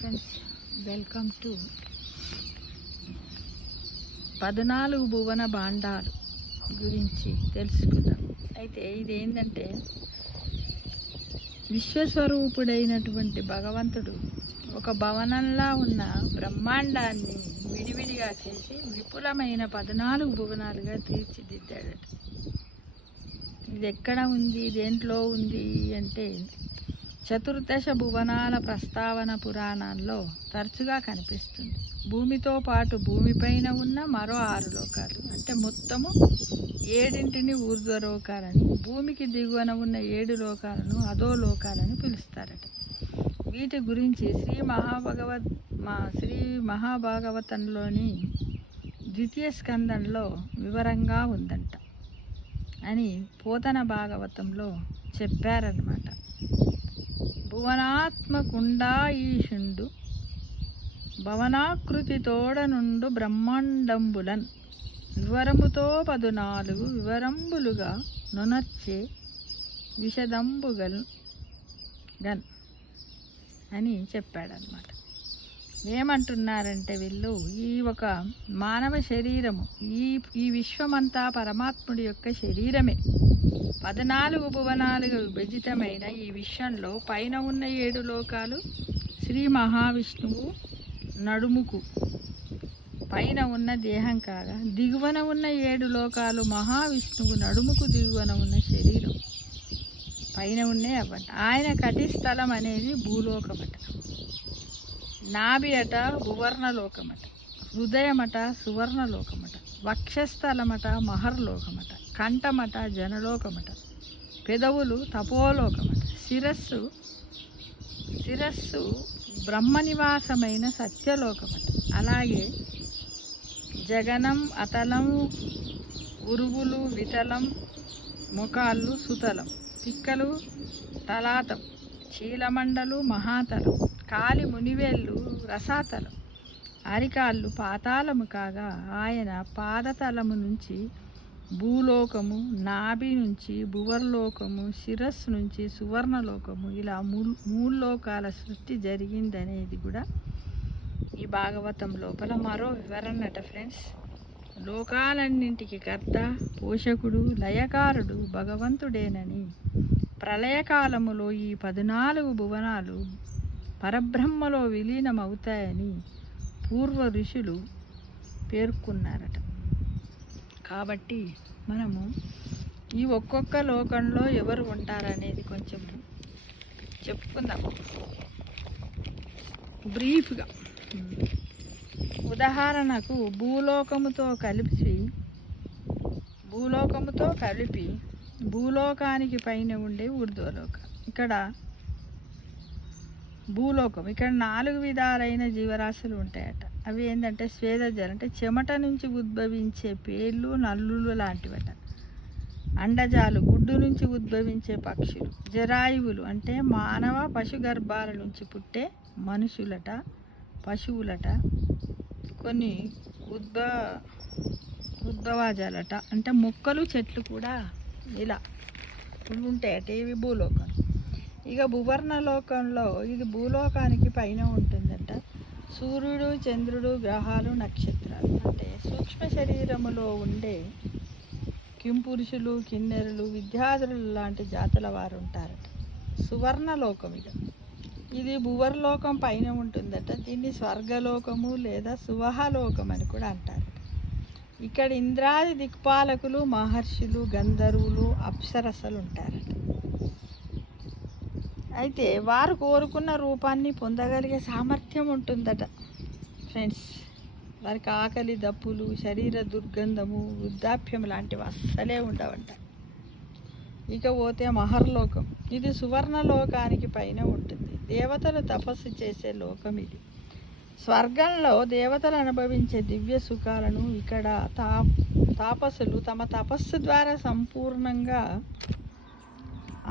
Friends, welcome to 14 భువన భాండాలు గురించి తెలుసుకుందాం. అయితే ఇది ఏంటంటే, విశ్వస్వరూపుడైనటువంటి భగవంతుడు ఒక భవనంలా ఉన్న బ్రహ్మాండాన్ని విడివిడిగా చేసి విపులమైన 14 భువనాలుగా తీర్చిదిద్దాడట. ఇది ఎక్కడ ఉంది, దేంట్లో ఉంది అంటే, చతుర్దశ భువనాల ప్రస్తావన పురాణాల్లో తరచుగా కనిపిస్తుంది. భూమితో పాటు భూమిపైన ఉన్న మరో 6 లోకాలు, అంటే మొత్తము 7 ఊర్ధ్వలోకాలని, భూమికి దిగువన ఉన్న 7 లోకాలను అధో లోకాలని పిలుస్తారట. వీటి గురించి శ్రీ మహాభాగవతంలోని ద్వితీయ స్కందంలో వివరంగా ఉందంట అని పోతన భాగవతంలో చెప్పారన్నమాట. భువనాత్మకుండా ఈశుండు భవనాకృతి తోడనుండు బ్రహ్మాండంబులన్ వివరముతో 14 వివరంబులుగా నొనర్చే విషదంబుగన్ అని చెప్పాడనమాట. ఏమంటున్నారంటే వీళ్ళు, ఈ ఒక మానవ శరీరము, ఈ విశ్వమంతా పరమాత్ముడి యొక్క శరీరమే. 14 భువనాలుగా విభజితమైన ఈ విశ్వంలో పైన ఉన్న 7 లోకాలు శ్రీ మహావిష్ణువు నడుముకు పైన ఉన్న దేహం కాగా, దిగువన ఉన్న 7 లోకాలు మహావిష్ణువు నడుముకు దిగువన ఉన్న శరీరం. పైన ఉన్నే అవ్వంట. ఆయన కటిస్థలం అనేది భూలోకమట, నాభి అట భువర్ణలోకమట, హృదయమట సువర్ణలోకమట, వక్షస్థలమట మహర్లోకమట, కంఠమట జనలోకమట, పెదవులు తపోలోకమట, శిరస్సు బ్రహ్మనివాసమైన సత్యలోకమట. అలాగే జగనం అతలం, ఉరుగులు వితలం, ముఖాళ్ళు సుతలం, తిక్కలు తలాతం, చీలమండలు మహాతలం, కాలి మునివేళ్ళు రసాతలం, అరికాళ్ళు పాతాళము కాగా, ఆయన పాదతలము నుంచి భూలోకము, నాభి నుంచి భువర్లోకము, శిరస్సు నుంచి సువర్ణలోకము, ఇలా 3 లోకాల సృష్టి జరిగిందనేది కూడా ఈ భాగవతం లోపల మరో వివరణట ఫ్రెండ్స్. లోకాలన్నింటికి కర్త, పోషకుడు, లయకారుడు భగవంతుడేనని, ప్రళయకాలములో ఈ 14 భువనాలు పరబ్రహ్మలో విలీనమవుతాయని పూర్వ ఋషులు పేర్కొన్నారట. కాబట్టి మనము ఈ ఒక్కొక్క లోకంలో ఎవరు ఉంటారనేది కొంచెం చెప్పుకుందాం బ్రీఫ్గా. ఉదాహరణకు భూలోకముతో కలిపి భూలోకానికి పైన ఉండే ఊర్ధ్వలోకం. ఇక్కడ భూలోకం, ఇక్కడ 4 విధాలైన జీవరాశులు ఉంటాయట. అవి ఏంటంటే, స్వేదజలు అంటే చెమట నుంచి ఉద్భవించే పేర్లు, నల్లులు లాంటివట. అండజాలు గుడ్డు నుంచి ఉద్భవించే పక్షులు. జరాయువులు అంటే మానవ పశు గర్భాల నుంచి పుట్టే మనుషులట, పశువులట. కొన్ని ఉద్భవాజాలట అంటే మొక్కలు, చెట్లు కూడా ఇలా ఉంటాయట. ఇవి భూలోకం. ఇక భువర్ణలోకంలో ఇది భూలోకానికి పైన ఉంటుందట. సూర్యుడు, చంద్రుడు, గ్రహాలు, నక్షత్రాలు అంటే సూక్ష్మ శరీరములో ఉండే కింపురుషులు, కిన్నెరులు, విద్యాధులు లాంటి జాతుల వారు ఉంటారట. సువర్ణలోకం ఇది భువర్లోకం పైన ఉంటుందట. దీన్ని స్వర్గలోకము లేదా సువహలోకం అని కూడా అంటారట. ఇక్కడ ఇంద్రాది దిక్పాలకులు, మహర్షులు, గంధర్వులు, అప్సరసలు ఉంటారట. అయితే వారు కోరుకున్న రూపాన్ని పొందగలిగే సామర్థ్యం ఉంటుందట ఫ్రెండ్స్. వారికి ఆకలి, దప్పులు, శరీర దుర్గంధము, వృద్ధాప్యం లాంటివి అస్సలే ఉండవంట. ఇక పోతే మహర్లోకం, ఇది సువర్ణలోకానికి పైన ఉంటుంది. దేవతలు తపస్సు చేసే లోకం ఇది. స్వర్గంలో దేవతలు అనుభవించే దివ్య సుఖాలను ఇక్కడ తాపసులు తమ తపస్సు ద్వారా సంపూర్ణంగా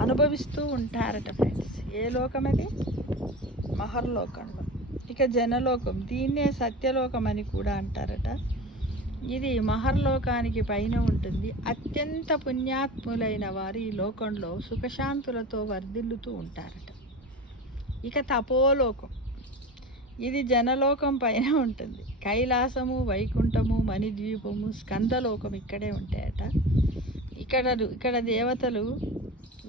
అనుభవిస్తూ ఉంటారట ఫ్రెండ్స్. ఏ లోకం అది? మహర్లోకంలో. ఇక జనలోకం, దీన్నే సత్యలోకం అని కూడా అంటారట. ఇది మహర్లోకానికి పైన ఉంటుంది. అత్యంత పుణ్యాత్ములైన వారు ఈ లోకంలో సుఖశాంతులతో వర్ధిల్లుతూ ఉంటారట. ఇక తపోలోకం, ఇది జనలోకం పైన ఉంటుంది. కైలాసము, వైకుంఠము, మణిద్వీపము, స్కందలోకం ఇక్కడే ఉంటాయట. ఇక్కడ దేవతలు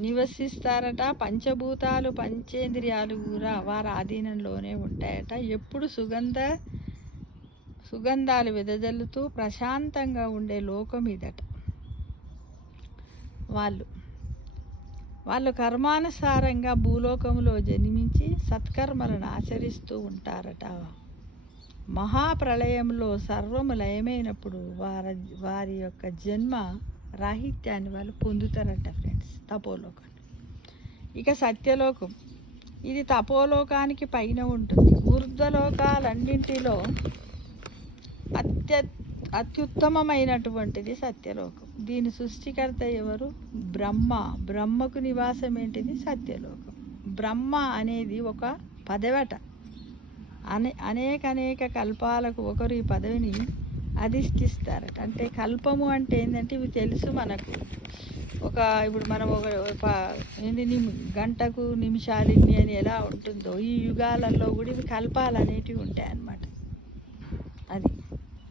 నివసిస్తారట. పంచభూతాలు, పంచేంద్రియాలు కూడా వారి ఆధీనంలోనే ఉంటాయట. ఎప్పుడు సుగంధాలు వెదజల్లుతూ ప్రశాంతంగా ఉండే లోకం ఇదట. వాళ్ళు కర్మానుసారంగా భూలోకంలో జన్మించి సత్కర్మలను ఆచరిస్తూ ఉంటారట. మహాప్రళయంలో సర్వము లయమైనప్పుడు వారి యొక్క జన్మ రాహిత్యాన్ని వాళ్ళు పొందుతారట ఫ్రెండ్స్, తపోలోకం. ఇక సత్యలోకం, ఇది తపోలోకానికి పైన ఉంటుంది. ఊర్ధ్వలోకాలన్నింటిలో అత్యుత్తమమైనటువంటిది సత్యలోకం. దీని సృష్టికర్త ఎవరు? బ్రహ్మకు నివాసం ఏంటిది? సత్యలోకం. బ్రహ్మ అనేది ఒక పదవట. అనేక కల్పాలకు ఒకరు ఈ పదవిని అధిష్ఠిస్తారట. అంటే కల్పము అంటే ఏంటంటే ఇవి తెలుసు మనకు. ఇప్పుడు మనం గంటకు నిమిషాలిన్ని అని ఎలా ఉంటుందో ఈ యుగాలలో కూడా ఇవి కల్పాలు అనేటివి ఉంటాయి అన్నమాట.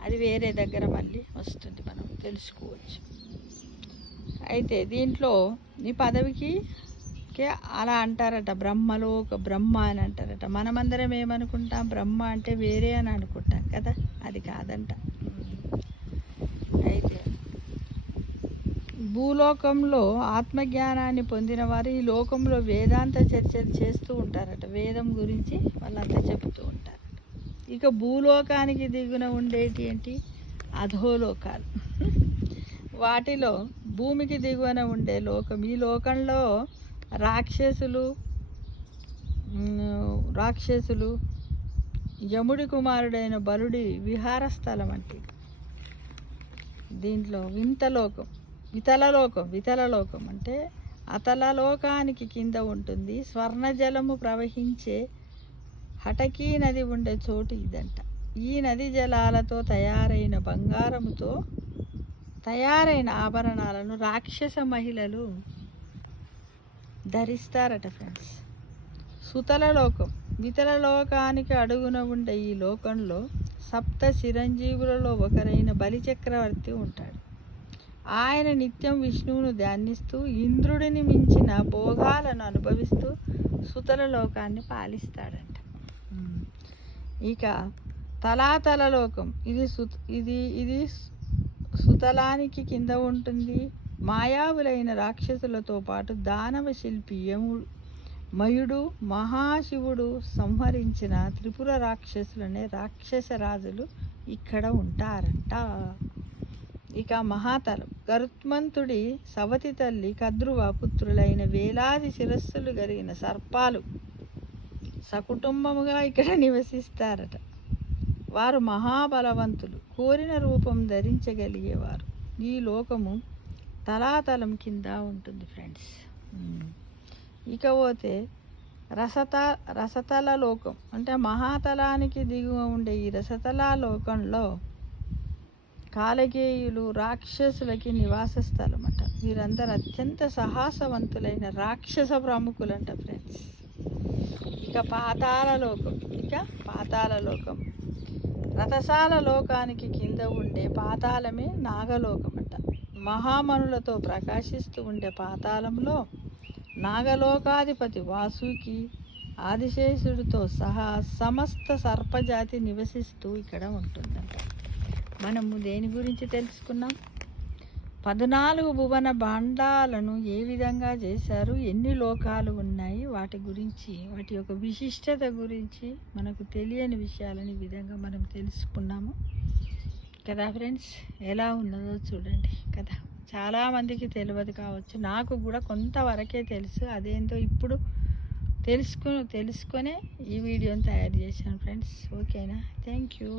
అది వేరే దగ్గర మళ్ళీ వస్తుంది, మనం తెలుసుకోవచ్చు. అయితే దీంట్లో ఈ పదవికి అలా అంటారట, బ్రహ్మ అని అంటారట. మనమందరం ఏమనుకుంటాం? బ్రహ్మ అంటే వేరే అని అనుకుంటాం కదా, అది కాదంట. అయితే భూలోకంలో ఆత్మజ్ఞానాన్ని పొందిన వారు ఈ లోకంలో వేదాంత చర్చలు చేస్తూ ఉంటారట. వేదం గురించి వాళ్ళంతా చెబుతూ ఉంటారు. ఇక భూలోకానికి దిగున ఉండేటి ఏంటి? అధోలోకాలు. వాటిలో భూమికి దిగువన ఉండే లోకం, ఈ లోకంలో రాక్షసులు యముడి కుమారుడైన బలుడి విహార స్థలం అంటే. దీంట్లో వితలలోకం అంటే అతలలోకానికి కింద ఉంటుంది. స్వర్ణజలము ప్రవహించే హఠకీ నది ఉండే చోటు ఇదంట. ఈ నది జలాలతో తయారైన బంగారముతో తయారైన ఆభరణాలను రాక్షస మహిళలు ధరిస్తారట ఫ్రెండ్స్. వితలలోకానికి అడుగున ఉండే ఈ లోకంలో సప్త చిరంజీవులలో ఒకరైన బలిచక్రవర్తి ఉంటాడు. ఆయన నిత్యం విష్ణువును ధ్యానిస్తూ ఇంద్రుడిని మించిన భోగాలను అనుభవిస్తూ సుతలలోకాన్ని పాలిస్తాడంట. ఇక తలాతలలోకం, ఇది సుతలానికి కింద ఉంటుంది. మాయావులైన రాక్షసులతో పాటు దానవ శిల్పి మయుడు, మహాశివుడు సంహరించిన త్రిపుర రాక్షసులనే రాక్షస రాజులు ఇక్కడ ఉంటారంట. ఇక మహాతలం, గరుత్మంతుడి సవతి తల్లి కద్రువ పుత్రులైన వేలాది శిరస్సులు కలిగిన సర్పాలు సకుటుంబముగా ఇక్కడ నివసిస్తారట. వారు మహాబలవంతులు, కోరిన రూపం ధరించగలిగేవారు. ఈ లోకము తలాతలం కింద ఉంటుంది ఫ్రెండ్స్. ఇక పోతే రసతల లోకం అంటే మహాతలానికి దిగువ ఉండే ఈ రసతల లోకంలో కాలగేయులు రాక్షసులకి నివాస స్థలం అట. వీరందరూ అత్యంత సాహసవంతులైన రాక్షస ప్రముఖులంట ఫ్రెండ్స్. ఇక పాతాళలోకం రథసాల లోకానికి కింద ఉండే పాతాళమే నాగలోకం అట. మహామనులతో ప్రకాశిస్తూ ఉండే పాతాళంలో నాగలోకాధిపతి వాసుకి ఆదిశేషుడితో సహా సమస్త సర్పజాతి నివసిస్తూ ఇక్కడ ఉంటుందంట. మనము దేని గురించి తెలుసుకున్నాం? 14 భువన భాండాలను ఏ విధంగా చేశారు, ఎన్ని లోకాలు ఉన్నాయి, వాటి గురించి, వాటి యొక్క విశిష్టత గురించి మనకు తెలియని విషయాలని ఈ విధంగా మనం తెలుసుకున్నాము కదా ఫ్రెండ్స్. ఎలా ఉన్నదో చూడండి కదా. చాలామందికి తెలియదు కావచ్చు, నాకు కూడా కొంతవరకే తెలుసు. అదేంటో ఇప్పుడు తెలుసుకొనే ఈ వీడియోని తయారు చేశాను ఫ్రెండ్స్. ఓకేనా? Thank you.